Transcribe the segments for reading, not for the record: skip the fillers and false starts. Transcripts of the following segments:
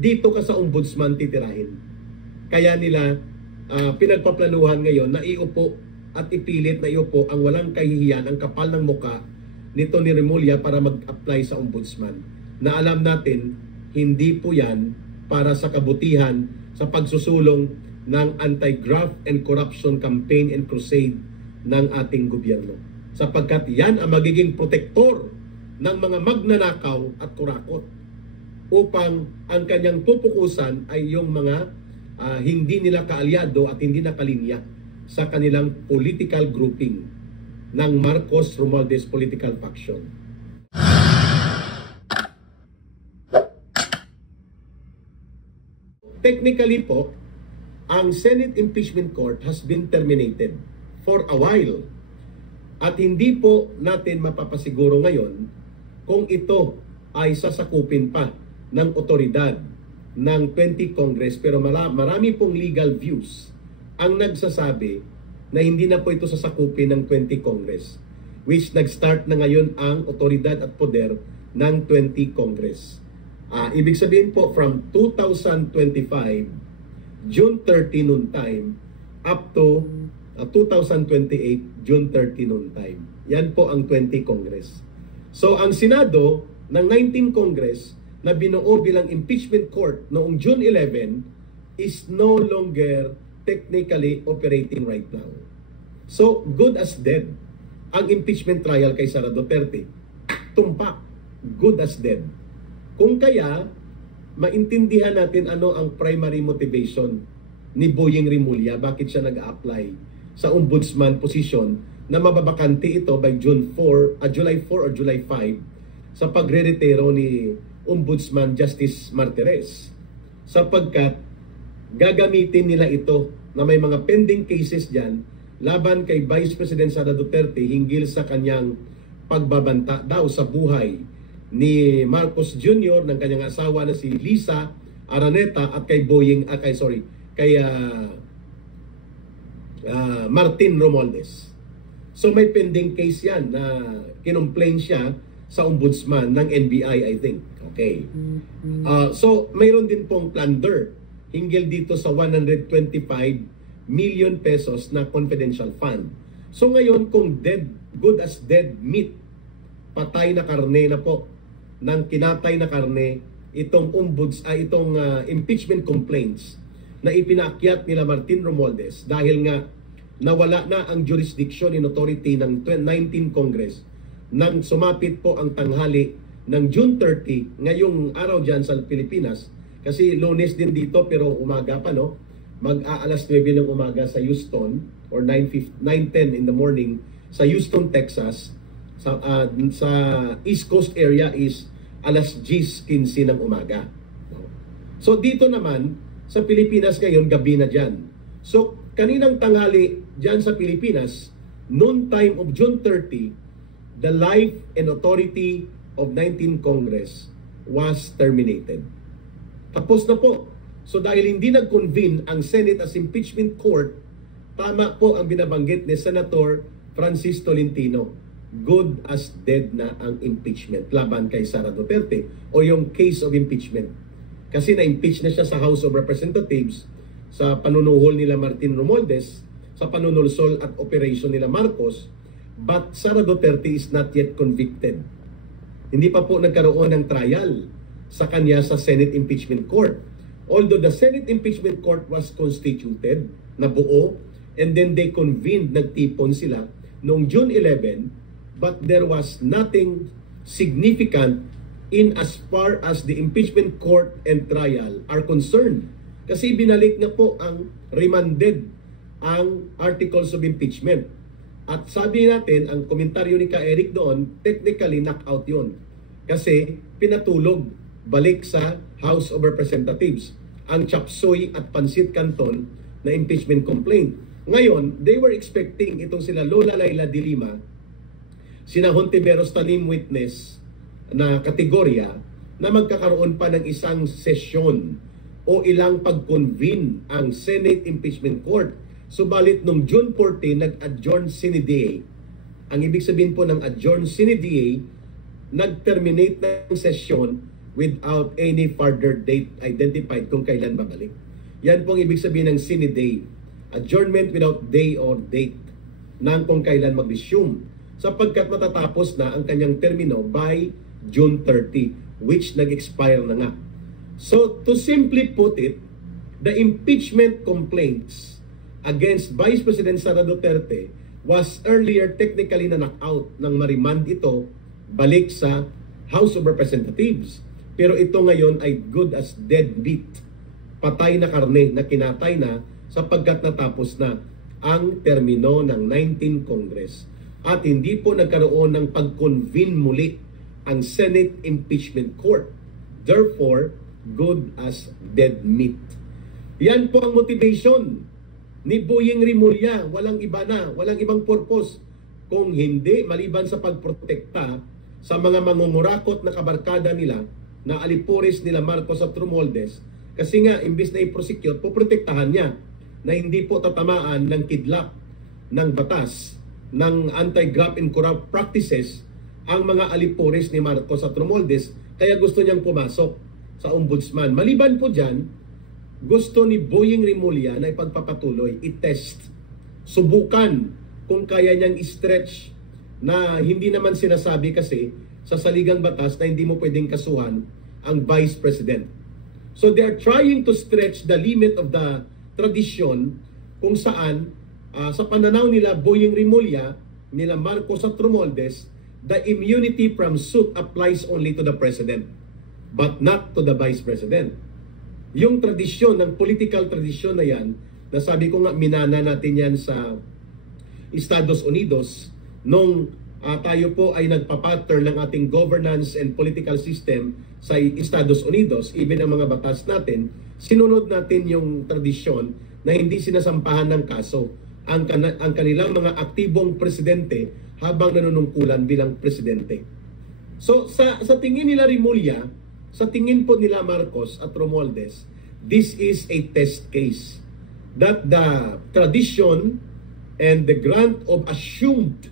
dito ka sa ombudsman titirahin. Kaya nila pinagpaplanuhan ngayon na iupo at ipilit na iupo ang walang kahihiyan, ang kapal ng muka nito ni Remulla para mag-apply sa ombudsman. Na alam natin, hindi po yan para sa kabutihan sa pagsusulong ng anti-graft and corruption campaign and crusade ng ating gobyerno. Sapagkat yan ang magiging protektor ng mga magnanakaw at kurakot upang ang kanyang pupukusan ay yung mga hindi nila kaalyado at hindi nakalinya sa kanilang political grouping ng Marcos Romualdez political faction. Technically po, ang Senate Impeachment Court has been terminated for a while. At hindi po natin mapapasiguro ngayon kung ito ay sasakupin pa ng otoridad ng 20 Congress. Pero marami pong legal views ang nagsasabi na hindi na po ito sasakupin ng 20 Congress, which nag-start na ngayon ang otoridad at poder ng 20 Congress. Ibig sabihin po from 2025, June 30 noon time, up to 2028, June 30 noon time. Yan po ang 20 Congress. So ang Senado ng 19 Congress na binuo bilang impeachment court noong June 11 is no longer technically operating right now. So good as dead ang impeachment trial kay Sara Duterte. Tumpak, good as dead. Kung kaya, maintindihan natin ano ang primary motivation ni Boyeng Remulla, bakit siya nag-a-apply sa ombudsman position na mababakante ito by July 4 or July 5 sa pagre-retiro ni Ombudsman Justice Martirez. Sapagkat gagamitin nila ito na may mga pending cases dyan laban kay Vice President Sara Duterte hinggil sa kanyang pagbabanta daw sa buhay ni Marcos Jr. ng kanyang asawa na si Lisa Araneta at kay Martin Romualdez. So may pending case yan na kinomplain siya sa ombudsman ng NBI, I think. Okay. So mayroon din pong plunder hinggil dito sa 125 million pesos na confidential fund. So ngayon kung good as dead meat, patay na karne na po ng kinatay na karne itong impeachment complaints na ipinaakyat nila Martin Romualdez dahil nga nawala na ang jurisdiction and authority ng 19 Congress nang sumapit po ang tanghali ng June 30 ngayong araw dyan sa Pilipinas, kasi Lunes din dito pero umaga pa, no? Mag-aalas 9 ng umaga sa Houston or 9:10 in the morning sa Houston, Texas. Sa East Coast area is alas 10:15 ng umaga. So dito naman sa Pilipinas ngayon gabi na dyan. So kaninang tanghali dyan sa Pilipinas, noon time of June 30, the life and authority of 19 Congress was terminated. Tapos na po. So dahil hindi nag-convene ang Senate as impeachment court, tama po ang binabanggit ni Senator Francis Tolentino. Good as dead na ang impeachment laban kay Sara Duterte o yung case of impeachment. Kasi na-impeach na siya sa House of Representatives sa panunuhol nila Martin Romualdez, sa panunulsol at operation nila Marcos, but Sara Duterte is not yet convicted. Hindi pa po nagkaroon ng trial sa kanya sa Senate Impeachment Court. Although the Senate Impeachment Court was constituted, na buo, and then they convened, nagtipon sila noong June 11, but there was nothing significant in as far as the impeachment court and trial are concerned. Kasi binalik na po ang remanded ang articles of impeachment. At sabi natin, ang komentaryo ni Ka Eric doon, technically knockout yun. Kasi pinatulog, balik sa House of Representatives ang chapsuy at pansit canton na impeachment complaint. Ngayon, they were expecting itong sila Lola Laila de Lima, sina Hontiveros Talim witness na kategorya na magkakaroon pa ng isang sesyon o ilang pag-convene ang Senate Impeachment Court. Subalit nung June 14, nag-adjourn sine die. Ang ibig sabihin po ng adjourn sine die, nag-terminate ng sesyon without any further date identified kung kailan babalik. Yan pong ibig sabihin ng sine die. Adjournment without day or date ng kung kailan mag-resume sapagkat matatapos na ang kanyang termino by June 30, which nag-expire na nga. So, to simply put it, the impeachment complaints against Vice President Sara Duterte was earlier technically na knock-out nang marimand ito balik sa House of Representatives. Pero ito ngayon ay good as dead meat. Patay na karne na kinatay na sapagkat natapos na ang termino ng 19th Congress. At hindi po nagkaroon ng pag-convene muli ang Senate Impeachment Court. Therefore, good as dead meat. Yan po ang motivation ni Boyeng Rimulya. Walang iba na, walang ibang purpose. Kung hindi, maliban sa pagprotekta sa mga mangungurakot na kabarkada nila, na alipores nila Marcos at Romualdez, kasi nga, imbis na i-prosecute, poprotektahan niya na hindi po tatamaan ng kidlap ng batas, ng anti-graft and corrupt practices ang mga alipores ni Marcos at Romualdez, kaya gusto niyang pumasok sa ombudsman. Maliban po dyan, gusto ni Boyeng Rimulya na ipagpapatuloy, i-test, subukan kung kaya niyang i-stretch na hindi naman sinasabi kasi sa saligang batas na hindi mo pwedeng kasuhan ang Vice President. So they are trying to stretch the limit of the tradisyon kung saan sa pananaw nila Boyeng Rimulya, nila Marcos at Romualdez, the immunity from suit applies only to the President but not to the Vice President. Yung tradisyon, ng political tradisyon na yan, na sabi ko nga minana natin yan sa Estados Unidos nung tayo po ay nagpapattern ng ating governance and political system sa Estados Unidos, even ang mga batas natin, sinunod natin yung tradisyon na hindi sinasampahan ng kaso ang kanilang mga aktibong presidente habang nanunungkulan bilang presidente. So sa tingin nila Rimulya, sa tingin po nila Marcos at Romualdez, this is a test case that the tradition and the grant of assumed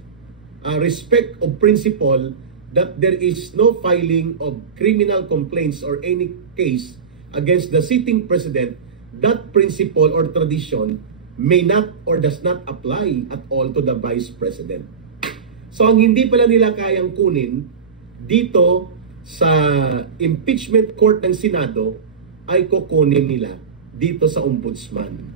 respect of principle that there is no filing of criminal complaints or any case against the sitting president, that principle or tradition may not or does not apply at all to the Vice President. So ang hindi pala nila kayang kunin dito sa impeachment court ng Senado ay kukunin nila dito sa ombudsman.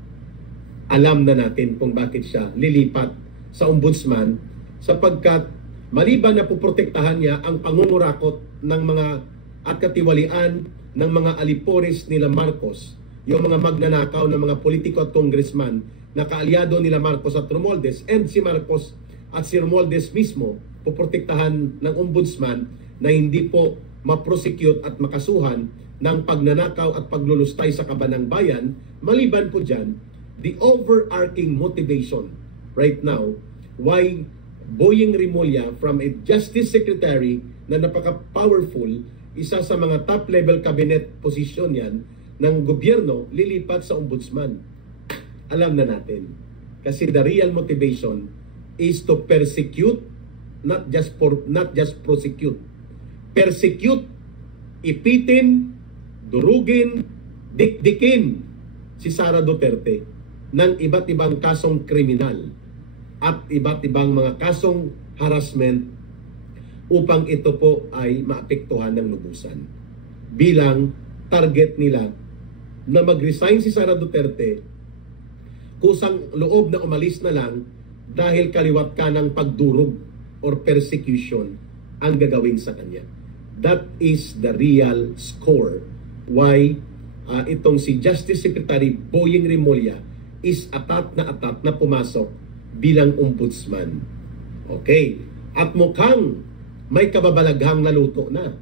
Alam na natin kung bakit siya lilipat sa ombudsman sapagkat maliban na puprotektahan niya ang pangungurakot ng mga at katiwalian ng mga alipores nila Marcos, yung mga magnanakaw ng mga politiko at congressman na kaalyado nila Marcos at Romualdez, and si Marcos at si Romualdez mismo puprotektahan ng ombudsman na hindi po ma-prosecute at makasuhan ng pagnanakaw at paglulustay sa kabanang bayan. Maliban po dyan, the overarching motivation right now why Boyeng Rimulya, from a Justice Secretary na napaka-powerful, isa sa mga top-level cabinet position yan ng gobyerno, lilipat sa ombudsman. Alam na natin. Kasi the real motivation is to persecute, not just prosecute. Persecute, ipitin, durugin, dikdikin si Sara Duterte ng iba't ibang kasong kriminal at iba't ibang mga kasong harassment upang ito po ay maapektuhan ng lubusan. Bilang target nila na mag-resign si Sara Duterte, kusang loob na umalis na lang dahil kaliwat ka ng pagdurog or persecution ang gagawin sa kanya. That is the real score why itong si Justice Secretary Boyeng Rimulya is atat na pumasok bilang ombudsman. Okay. At mukhang may kababalaghang naluto na.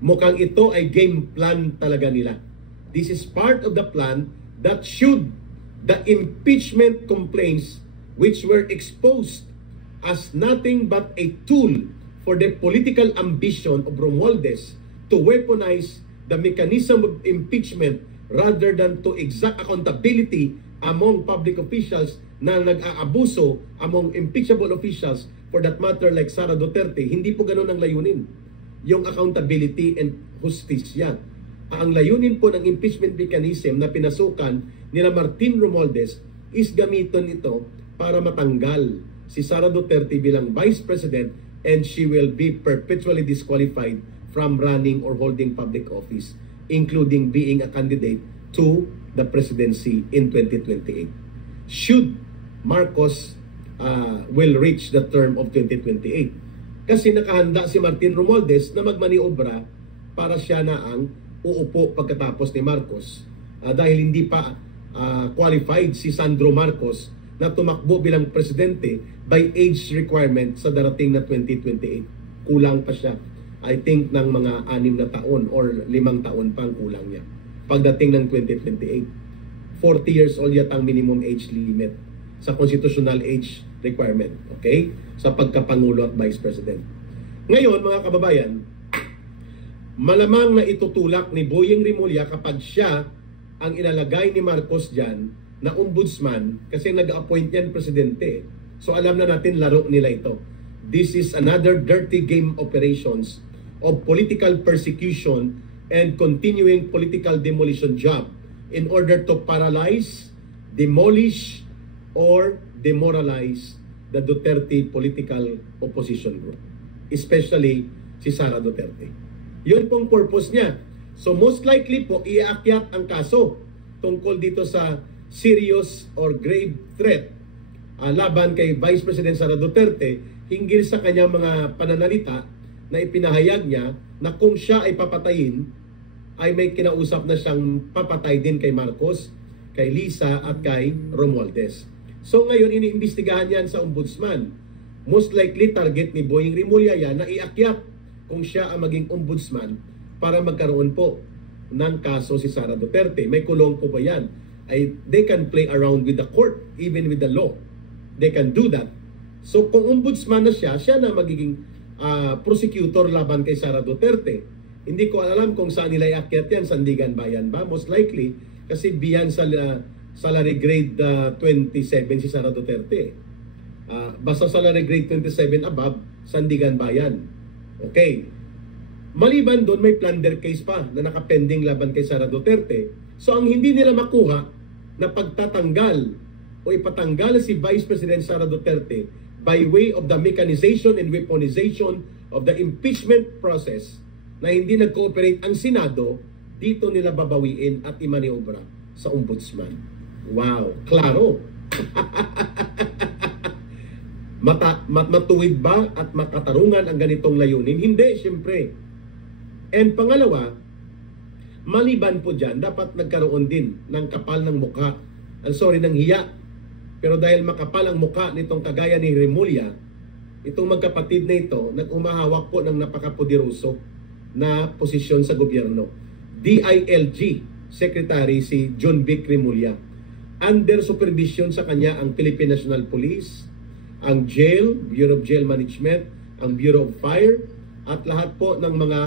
Mukhang ito ay game plan talaga nila. This is part of the plan that should the impeachment complaints which were exposed as nothing but a tool for the political ambition of Romualdez to weaponize the mechanism of impeachment rather than to exact accountability among public officials na nag-aabuso among impeachable officials, for that matter like Sara Duterte. Hindi po ganun ang layunin. Yung accountability and hustisya. Ang layunin po ng impeachment mechanism na pinasukan nila Martin Romualdez is gamitin ito para matanggal si Sara Duterte bilang Vice President, and she will be perpetually disqualified from running or holding public office, including being a candidate to the presidency in 2028. Should Marcos will reach the term of 2028. Kasi nakahanda si Martin Romualdez na magmaniobra para siya na ang uupo pagkatapos ni Marcos. Dahil hindi pa qualified si Sandro Marcos na tumakbo bilang presidente by age requirement sa darating na 2028. Kulang pa siya. I think ng mga 6 na taon or 5 taon pa ang kulang niya. Pagdating ng 2028. 40 years old yata ang minimum age limit sa constitutional age requirement, okay? Sa pagkapangulo at vice president. Ngayon, mga kababayan, malamang na itutulak ni Boyeng Rimulya kapag siya ang ilalagay ni Marcos dyan na ombudsman kasi nag-appoint yan presidente. So alam na natin laro nila ito. This is another dirty game operations of political persecution and continuing political demolition job in order to paralyze, demolish, or demoralize the Duterte political opposition group, especially si Sara Duterte. Yun pong purpose niya. So most likely po, iakyat ang kaso tungkol dito sa serious or grave threat laban kay Vice President Sara Duterte hinggil sa kanyang mga pananalita na ipinahayag niya na kung siya ay papatayin, ay may kinausap na siyang papatay din kay Marcos, kay Lisa at kay Romualdez. So ngayon, iniimbestigahan yan sa ombudsman. Most likely, target ni Boyeng Rimulya yan na iakyat kung siya ang maging ombudsman para magkaroon po ng kaso si Sara Duterte. May kulong po ba yan? They can play around with the court, even with the law. They can do that. So kung ombudsman na siya, siya na magiging prosecutor laban kay Sara Duterte. Hindi ko alam kung saan nila iakyat yan, Sandigan Bayan ba? Most likely, kasi biyan sa salary grade 27 si Sara Duterte. Basta salary grade 27 above, Sandigan Bayan. Okay. Maliban doon, may plunder case pa na nakapending laban kay Sara Duterte. So ang hindi nila makuha na pagtatanggal o ipatanggal si Vice President Sara Duterte by way of the mechanization and weaponization of the impeachment process na hindi nag-cooperate ang Senado, dito nila babawiin at imaniobra sa ombudsman. Wow, klaro. Matuwid ba at makatarungan ang ganitong layunin? Hindi, siyempre. And pangalawa, maliban po dyan, dapat nagkaroon din ng kapal ng mukha. Ng hiya. Pero dahil makapal ang mukha nitong kagaya ni Rimulya, itong magkapatid na ito, nag-umahawak po ng napakapoderoso na posisyon sa gobyerno. DILG Secretary si John Vic Rimulya. Under supervision sa kanya ang Philippine National Police, ang jail, Bureau of Jail Management, ang Bureau of Fire, at lahat po ng mga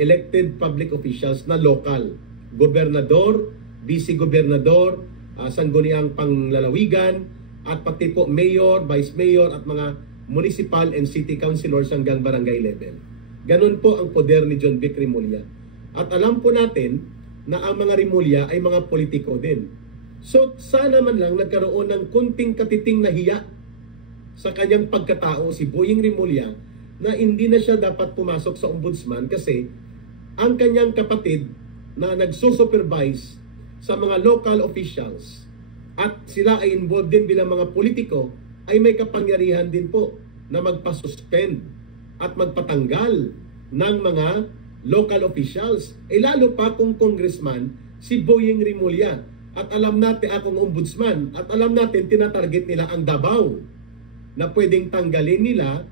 elected public officials na local. Gobernador, vice-gobernador, sangguniang panglalawigan, at pati po mayor, vice mayor, at mga municipal and city councilors hanggang barangay level. Ganun po ang poder ni John Vic Rimulya. At alam po natin na ang mga Rimulya ay mga politiko din. So sana man lang nagkaroon ng kunting katiting na hiya sa kanyang pagkatao si Boyeng Rimulya na hindi na siya dapat pumasok sa ombudsman kasi ang kanyang kapatid na nagsusupervise sa mga local officials at sila ay involved din bilang mga politiko ay may kapangyarihan din po na magpasuspend at magpatanggal ng mga local officials. Lalo pa kung congressman si Boyeng Rimulya. At alam natin akong ombudsman at alam natin tinatarget nila ang Davao na pwedeng tanggalin nila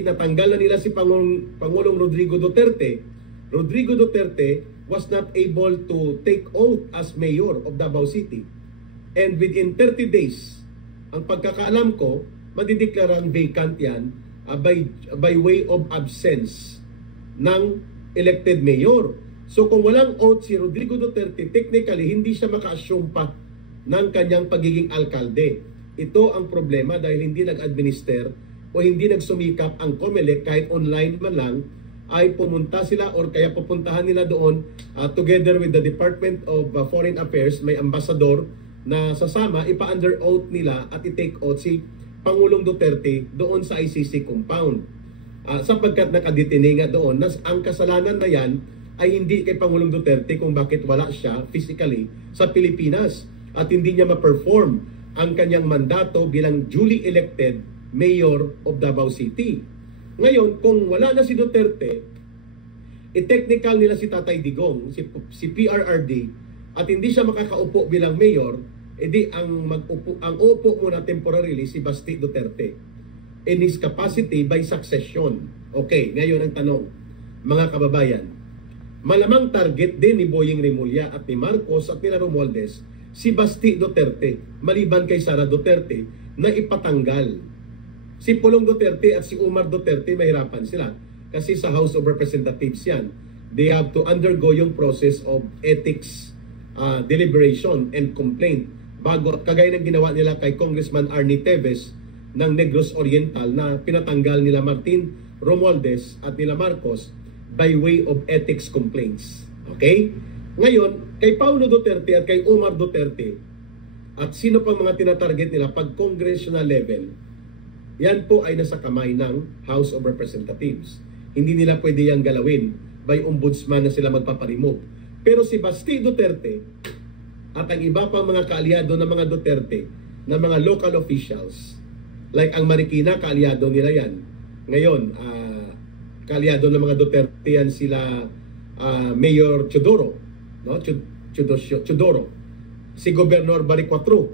natanggal na nila si Pangulong Rodrigo Duterte. Rodrigo Duterte was not able to take oath as mayor of Davao City. And within 30 days, ang pagkakaalam ko, madideklarang vacant yan by way of absence ng elected mayor. So kung walang oath si Rodrigo Duterte, technically hindi siya maka-assume pa ng kanyang pagiging alkalde. Ito ang problema dahil hindi nag-administer o hindi nagsumikap ang COMELEC kahit online man lang ay pumunta sila or kaya pupuntahan nila doon together with the Department of Foreign Affairs, may ambassador na sasama, ipa-under oath nila at i-take oath si Pangulong Duterte doon sa ICC compound. Sapagkat nakadetine nga doon, ang kasalanan na yan ay hindi kay Pangulong Duterte kung bakit wala siya physically sa Pilipinas at hindi niya ma-perform ang kanyang mandato bilang duly elected mayor of Davao City. Ngayon, kung wala na si Duterte, i-technical nila si Tatay Digong, si PRRD, at hindi siya makakaupo bilang mayor, edi ang upo muna temporarily si Basti Duterte in his capacity by succession. Okay, ngayon ang tanong, mga kababayan, malamang target din ni Boying Rimulya at ni Marcos at ni Romualdez si Basti Duterte, maliban kay Sara Duterte na ipatanggal. Si Pulong Duterte at si Umar Duterte mahirapan sila kasi sa House of Representatives yan. They have to undergo yung process of ethics deliberation and complaint bago, kagaya ng ginawa nila kay Congressman Arnie Teves ng Negros Oriental na pinatanggal nila Martin Romualdez at nila Marcos by way of ethics complaints. Okay? Ngayon, kay Paulo Duterte at kay Umar Duterte at sino pang mga tinatarget nila pag congressional level, yan po ay nasa kamay ng House of Representatives. Hindi nila pwede yang galawin by ombudsman na sila magpaparimove. Pero si Basti Duterte at ang iba pang mga kaalyado ng mga Duterte na mga local officials, like ang Marikina, kaalyado nila yan. Ngayon, kaalyado ng mga Duterte yan sila Mayor Chodoro, no? Chodoro. Si Gobernador Baricuatro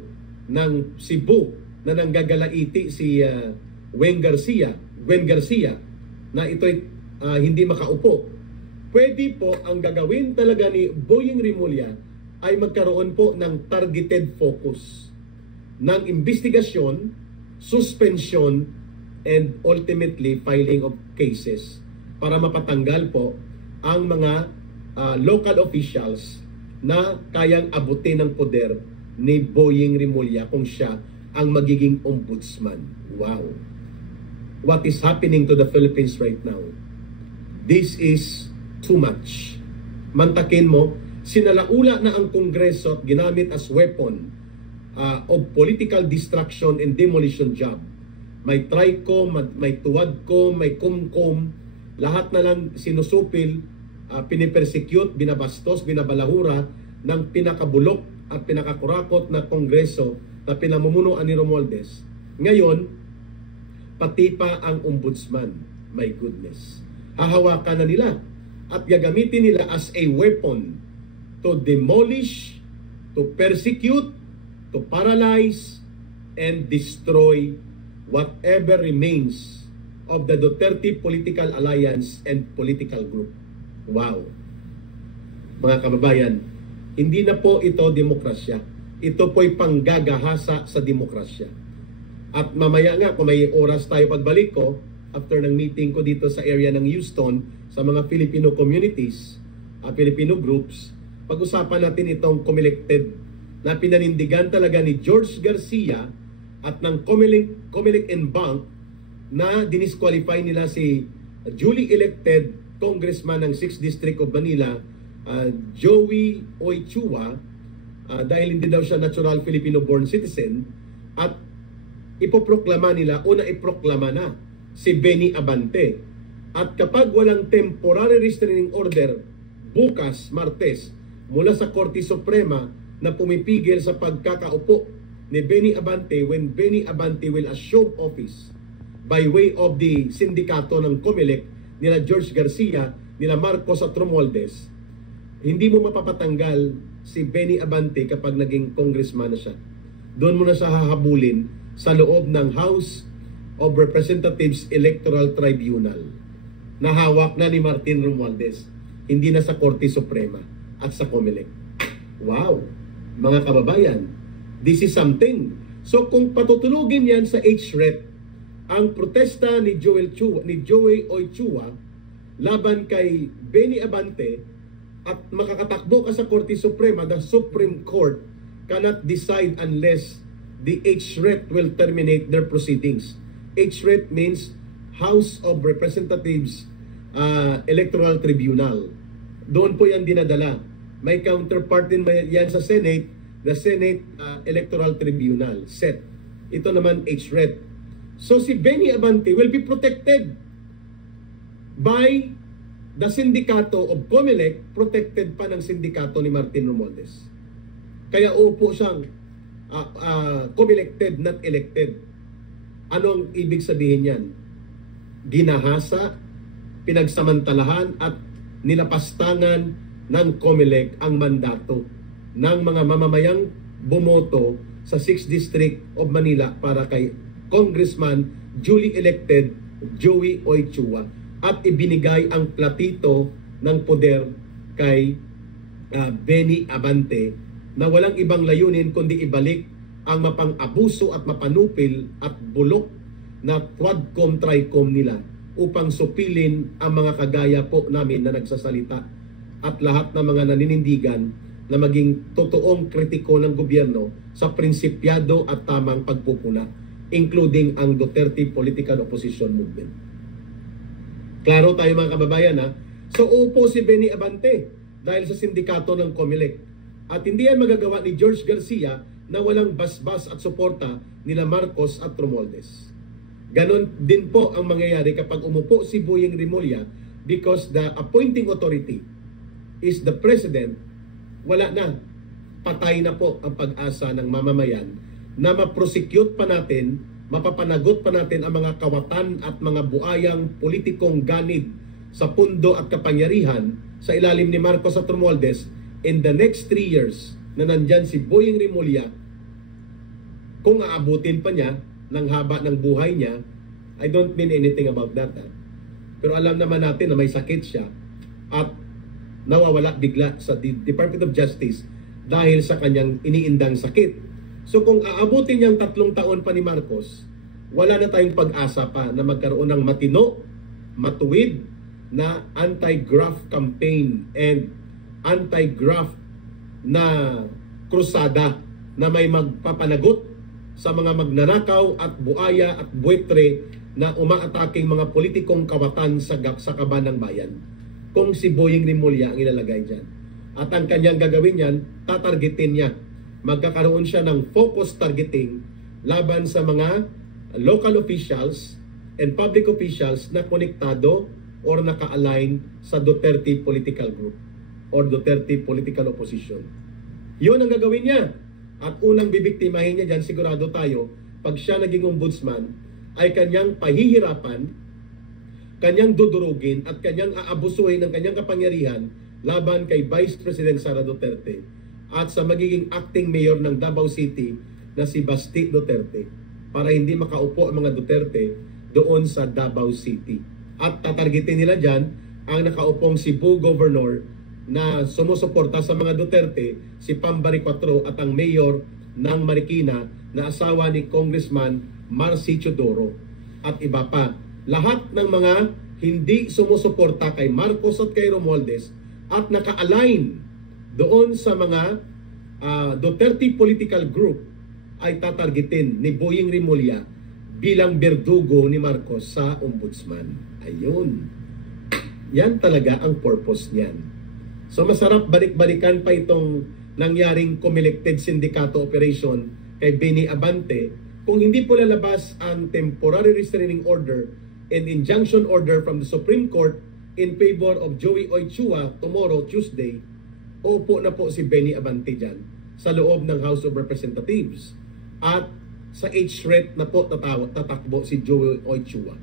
ng Cebu na nanggagalaiti si Gwen Garcia na ito'y hindi makaupo. Pwede po ang gagawin talaga ni Boying Rimulya ay magkaroon po ng targeted focus ng investigasyon, suspension, and ultimately filing of cases para mapatanggal po ang mga local officials na kayang abutin ng poder ni Boying Rimulya kung siya ang magiging ombudsman. Wow! What is happening to the Philippines right now? This is too much. Mantakin mo, sinalaula na ang Kongreso at ginamit as weapon of political destruction and demolition job. May TRICOM, may TUWADCOM, may COMCOM, lahat na lang sinusupil, pinipersecute, binabastos, binabalahura ng pinakabulok at pinakakurakot na Kongreso na pinamumunuan ni Romualdez. Ngayon, pati pa ang ombudsman. My goodness. Hahawakan na nila at gagamitin nila as a weapon to demolish, to persecute, to paralyze, and destroy whatever remains of the Duterte political alliance and political group. Wow! Mga kababayan, hindi na po ito demokrasya. Ito po'y panggagahasa sa demokrasya. At mamaya nga, kung may oras tayo pagbalik ko, after ng meeting ko dito sa area ng Houston, sa mga Filipino communities, Filipino groups, pag-usapan natin itong Comelec na pinanindigan talaga ni George Garcia at ng Comelec and Bank na dinisqualify nila si duly elected congressman ng 6th District of Manila, Joey Oichua, dahil hindi daw siya natural Filipino-born citizen, at ipoproklama nila, iproklama na si Benny Abante. At kapag walang temporary restraining order bukas, Martes, mula sa Korte Suprema na pumipigil sa pagkakaupo ni Benny Abante when Benny Abante will assume office by way of the sindikato ng Comelec, nila George Garcia, nila Marcos at Romualdez, hindi mo mapapatanggal si Benny Abante kapag naging congressman na siya. Doon mo na siya hahabulin sa loob ng House of Representatives Electoral Tribunal na hawak na ni Martin Romualdez, hindi na sa Korte Suprema at sa Comelec. Wow! Mga kababayan, this is something. So kung patutulugin yan sa HREP, ang protesta ni Joey Oichua laban kay Benny Abante at makakatakbo ka sa Korte Suprema, the Supreme Court cannot decide unless the HREP will terminate their proceedings. HREP means House of Representatives Electoral Tribunal. Doon po yan dinadala. May counterpart din yan sa Senate, the Senate Electoral Tribunal, SET. Ito naman HRET. So si Benny Abante will be protected by the sindikato of COMELEC, protected pa ng sindikato ni Martin Romualdez. Kaya upo siyang COMELECted, not elected. Anong ibig sabihin yan? Ginahasa, pinagsamantalahan at nilapastangan ng COMELEC ang mandato ng mga mamamayang bumoto sa 6th District of Manila para kay Congressman duly elected Joey Oichua at ibinigay ang platito ng poder kay Benny Abante na walang ibang layunin kundi ibalik ang mapang-abuso at mapanupil at bulok na quadcom-tricom nila upang supilin ang mga kagaya po namin na nagsasalita at lahat ng mga naninindigan na maging totoong kritiko ng gobyerno sa prinsipyado at tamang pagpupuna, including ang Duterte Political Opposition Movement. Klaro tayo mga kababayan ha? So upo si Benny Abante dahil sa sindikato ng COMELEC. At hindi yan magagawa ni George Garcia na walang basbas at suporta nila Marcos at Romualdez. Ganon din po ang mangyayari kapag umupo si Boyeng Rimulya because the appointing authority is the President. Wala na. Patay na po ang pag-asa ng mamamayan na ma-prosecute pa natin, mapapanagot pa natin ang mga kawatan at mga buayang politikong ganid sa pundo at kapangyarihan sa ilalim ni Marcos at Romualdez in the next 3 years na nandyan si Boyeng Rimulya. Kung aabutin pa niya ng haba ng buhay niya, I don't mean anything about that. Pero alam naman natin na may sakit siya at nawawala bigla sa Department of Justice dahil sa kanyang iniindang sakit. So kung aabutin niyang 3 taon pa ni Marcos, wala na tayong pag-asa pa na magkaroon ng matino, matuwid na anti-graft campaign and anti-graft na krusada na may magpapanagot sa mga magnanakaw at buaya at buwetre na umaataking mga politikong kawatan sa kaban ng bayan. Kung si Boyeng Rimulya ang ilalagay dyan. At ang kanyang gagawin yan, tatargetin niya. Magkakaroon siya ng focus targeting laban sa mga local officials and public officials na konektado or naka-align sa Duterte political group or Duterte political opposition. Yun ang gagawin niya. At unang bibiktimahin niya dyan, sigurado tayo, pag siya naging ombudsman, ay kanyang pahihirapan, kanyang dudurugin at kanyang aabusuhin ng kanyang kapangyarihan laban kay Vice President Sara Duterte at sa magiging acting mayor ng Davao City na si Basti Duterte para hindi makaupo ang mga Duterte doon sa Davao City. At tatargetin nila dyan ang nakaupong Cebu Governor na sumusuporta sa mga Duterte, si Pambari 4 at ang mayor ng Marikina na asawa ni Congressman Marcy Chodoro at iba pa. Lahat ng mga hindi sumusuporta kay Marcos at kay Romualdez at naka-align doon sa mga Duterte political group ay tatargetin ni Boyeng Rimulya bilang berdugo ni Marcos sa ombudsman. Ayun. Yan talaga ang purpose niyan. So masarap balik-balikan pa itong nangyaring COMELECted Sindicato Operation kay Benny Abante kung hindi po lalabas ang temporary restraining order and injunction order from the Supreme Court in favor of Joey Oichua tomorrow, Tuesday. Upo na po si Benny Abante dyan sa loob ng House of Representatives. At sa HRET na po tatakbo si Joey Oichua.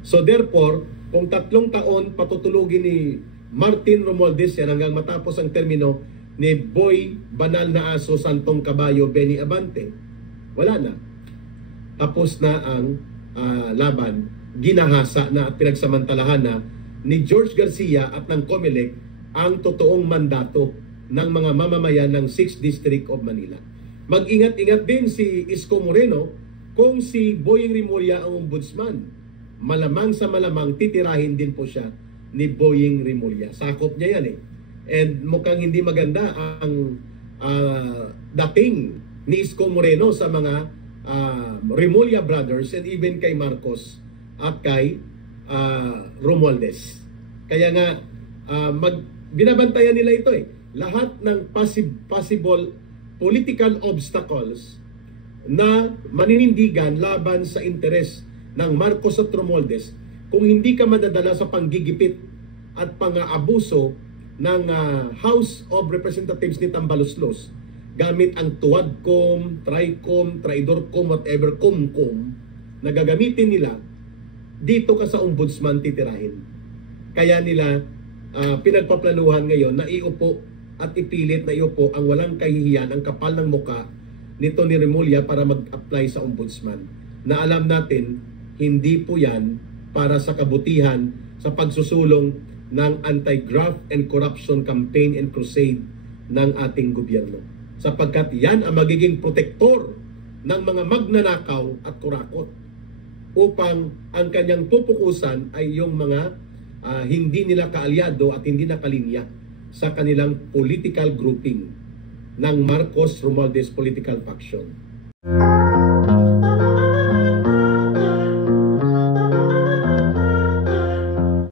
So therefore, kung 3 taon patutulugin ni Martin Romualdez yan hanggang matapos ang termino ni Boy Banal na Aso Santong Kabayo Benny Abante, wala na. Tapos na ang laban, ginahasa na at pinagsamantalahan na ni George Garcia at ng COMELEC ang totoong mandato ng mga mamamayan ng 6th District of Manila. Mag-ingat-ingat din si Isko Moreno kung si Boyeng Rimulya ang ombudsman. Malamang sa malamang titirahin din po siya ni Boyeng Rimulya. Sakop niya yan eh. And mukhang hindi maganda ang dating ni Isko Moreno sa mga Rimulya brothers and even kay Marcos at kay Romualdez. Kaya nga, binabantayan nila ito eh. Lahat ng possible political obstacles na maninindigan laban sa interes ng Marcos at Romualdez, kung hindi ka madadala sa panggigipit at pang-aabuso ng House of Representatives ni Tambaluslos gamit ang tuwadcom, tricom, traidorcom, whatever, comcom na gagamitin nila, dito ka sa ombudsman titirahin. Kaya nila pinagpaplanuhan ngayon na iupo at ipilit na iupo ang walang kahihiyan, ang kapal ng muka nito ni Remulla para mag-apply sa ombudsman. Na alam natin, hindi po yan para sa kabutihan sa pagsusulong ng anti-graft and corruption campaign and crusade ng ating gobyerno. Sapagkat yan ang magiging protektor ng mga magnanakaw at kurakot upang ang kanyang pupukusan ay yung mga hindi nila kaalyado at hindi nakalinya sa kanilang political grouping ng Marcos Romualdez political faction.